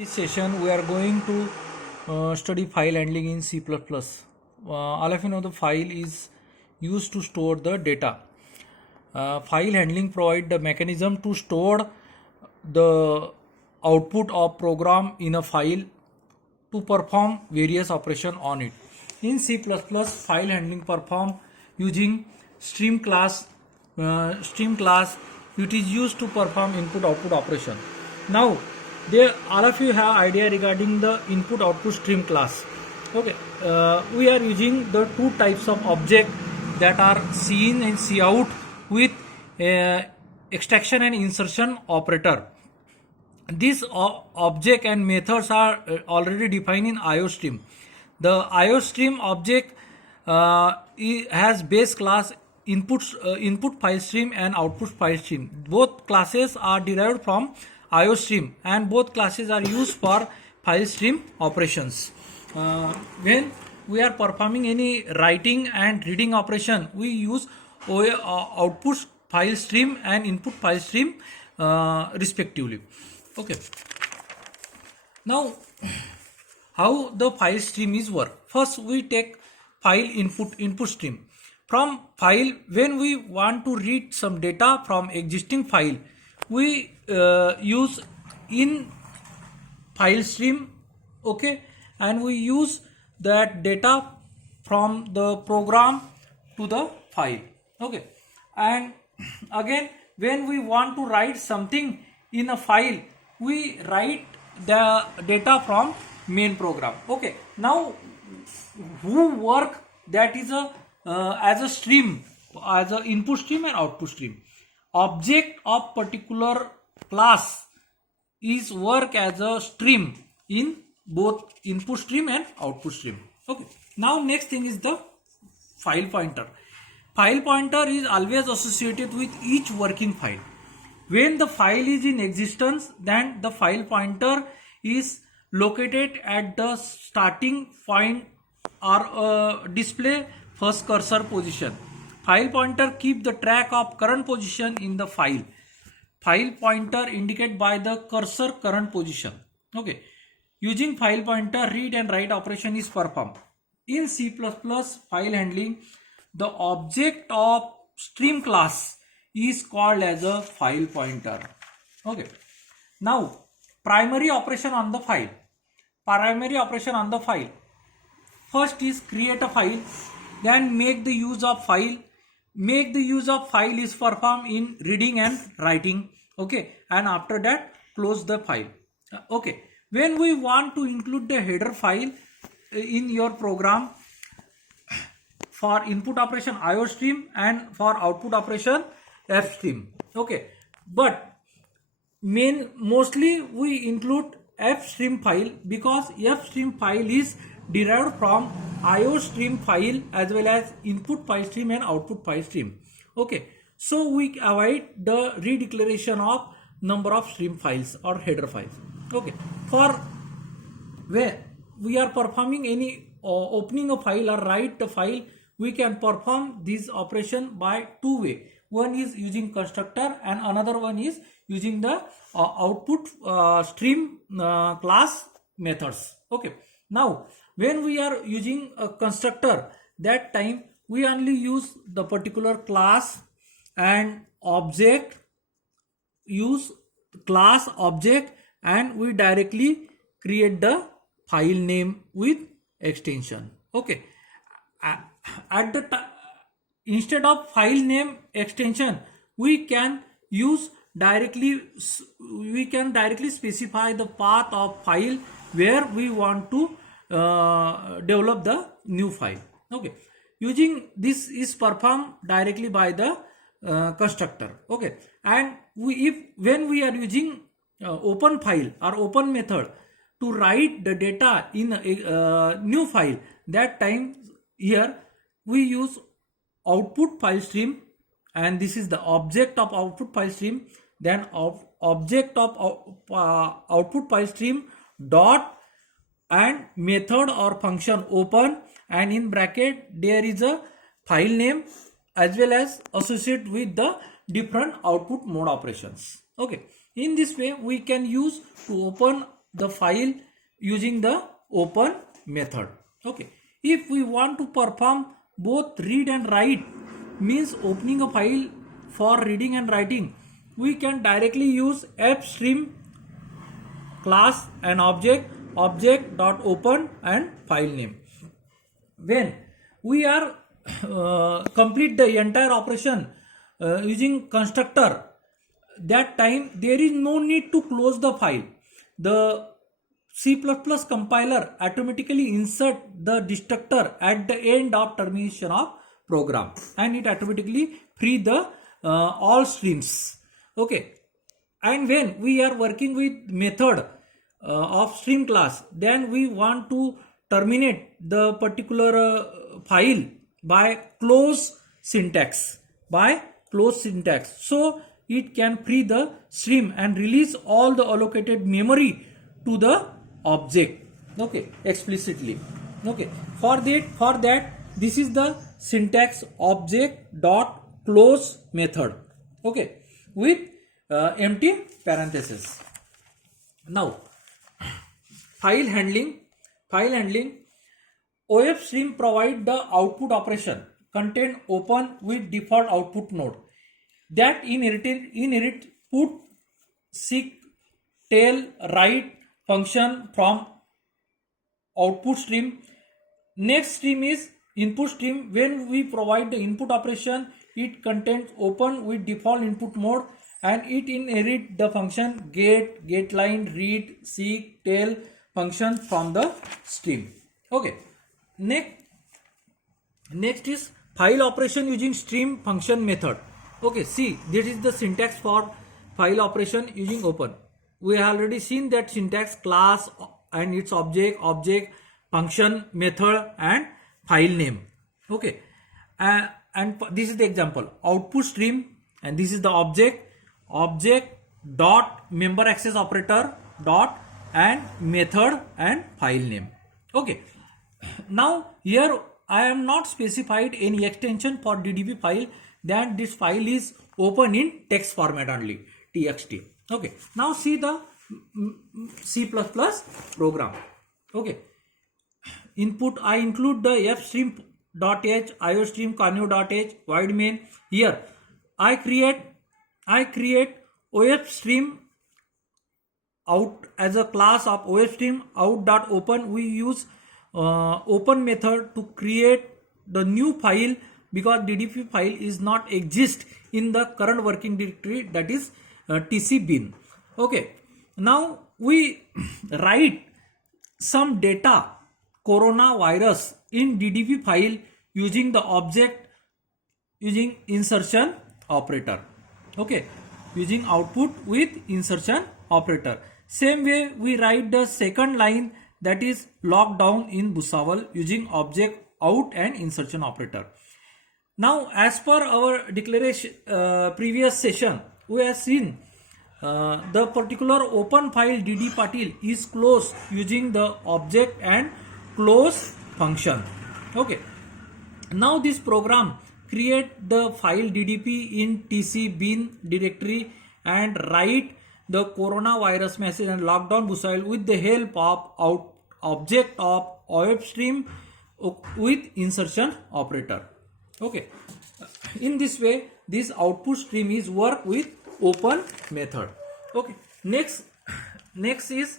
This session we are going to study file handling in C++. All of you know the file is used to store the data. File handling provide the mechanism to store the output of program in a file to perform various operation on it. In C++, file handling perform using stream class. It is used to perform input output operation. Now there all of you have idea regarding the input output stream class. Okay, we are using the two types of object that are seen and cout with extraction and insertion operator. These object and methods are already defined in IOStream. The IOStream object has base class input file stream and output file stream. Both classes are derived from IOStream and both classes are used for file stream operations. When we are performing any writing and reading operation, we use output file stream and input file stream respectively. Okay. Now, how the file stream is work? First, we take file input stream. From file, when we want to read some data from existing file, we use in file stream, okay, and we use that data from the program to the file, okay. And again, when we want to write something in a file, we write the data from main program, okay. Now who work that is a as a stream, as a input stream and output stream. Object of particular class is work as a stream in both input stream and output stream, okay. Now next thing is the file pointer. File pointer is always associated with each working file. When the file is in existence, then the file pointer is located at the starting point or display first cursor position. File pointer keep the track of current position in the file. File pointer indicate by the cursor current position. Okay. Using file pointer, read and write operation is performed. In C++ file handling, the object of stream class is called as a file pointer. Okay. Now, primary operation on the file. Primary operation on the file. First is create a file, then make the use of file. Make the use of file is performed in reading and writing, okay, and after that close the file, okay. When we want to include the header file in your program, for input operation IOStream and for output operation FStream, okay, but mostly we include FStream file because FStream file is derived from IOStream file as well as input file stream and output file stream, okay. So we avoid the redeclaration of number of stream files or header files, okay. For where we are performing any opening a file or write the file, we can perform this operation by two way. One is using constructor and another one is using the output stream class methods, okay. Now when we are using a constructor, that time we only use the particular class and object, use class object, and we directly create the file name with extension, okay. At the instead of file name extension, we can directly specify the path of file where we want to develop the new file, okay. Using this is performed directly by the constructor, okay. And when we are using open file or open method to write the data in a new file, that time here we use output file stream, and this is the object of output file stream, then object of output file stream dot and method or function open, and in bracket there is a file name as well as associated with the different output mode operations, okay. In this way we can use to open the file using the open method. Okay, if we want to perform both read and write, means opening a file for reading and writing, we can directly use fstream class and object dot open and file name. When we are complete the entire operation using constructor, that time there is no need to close the file. The C++ compiler automatically insert the destructor at the end of termination of program, and it automatically free the all streams. Okay, and when we are working with method of stream class, then we want to terminate the particular file by close syntax, so it can free the stream and release all the allocated memory to the object. Okay, explicitly. Okay, for that this is the syntax object dot close method. Okay, with empty parenthesis. Now file handling. OF stream provide the output operation contain open with default output node that inherit put, seek, tell, write function from output stream. Next stream is input stream. When we provide the input operation, it contains open with default input mode, and it inherit the function get, getLine, read, seek, tell function from the stream. Okay, next is file operation using stream function method. Okay, see, this is the syntax for file operation using open. We have already seen that syntax: class and its object, function, method, and file name. Okay, and this is the example: output stream, and this is the object dot member access operator dot and method and file name. Okay, now here I am not specified any extension for DDP file, then this file is open in text format only, txt. Okay, now see the C++ program. Okay, input, I include the fstream.h, iostream, connew.h, void main. Here I create ofstream out as a class of ofstream out.open. We use open method to create the new file, because DDP file is not exist in the current working directory, that is tc bin. Okay, now we write some data coronavirus in DDP file using the object using insertion operator. Okay, using output with insertion operator. Same way we write the second line, that is lockdown in Bhusawal, using object out and insertion operator. Now as per our declaration previous session, we have seen the particular open file DD Patil is closed using the object and close function. Okay, now this program create the file DDP in tc bin directory and write the coronavirus message and lockdown Bhusawal with the help of object of ofstream with insertion operator. Okay, in this way this output stream is work with open method. Okay, next is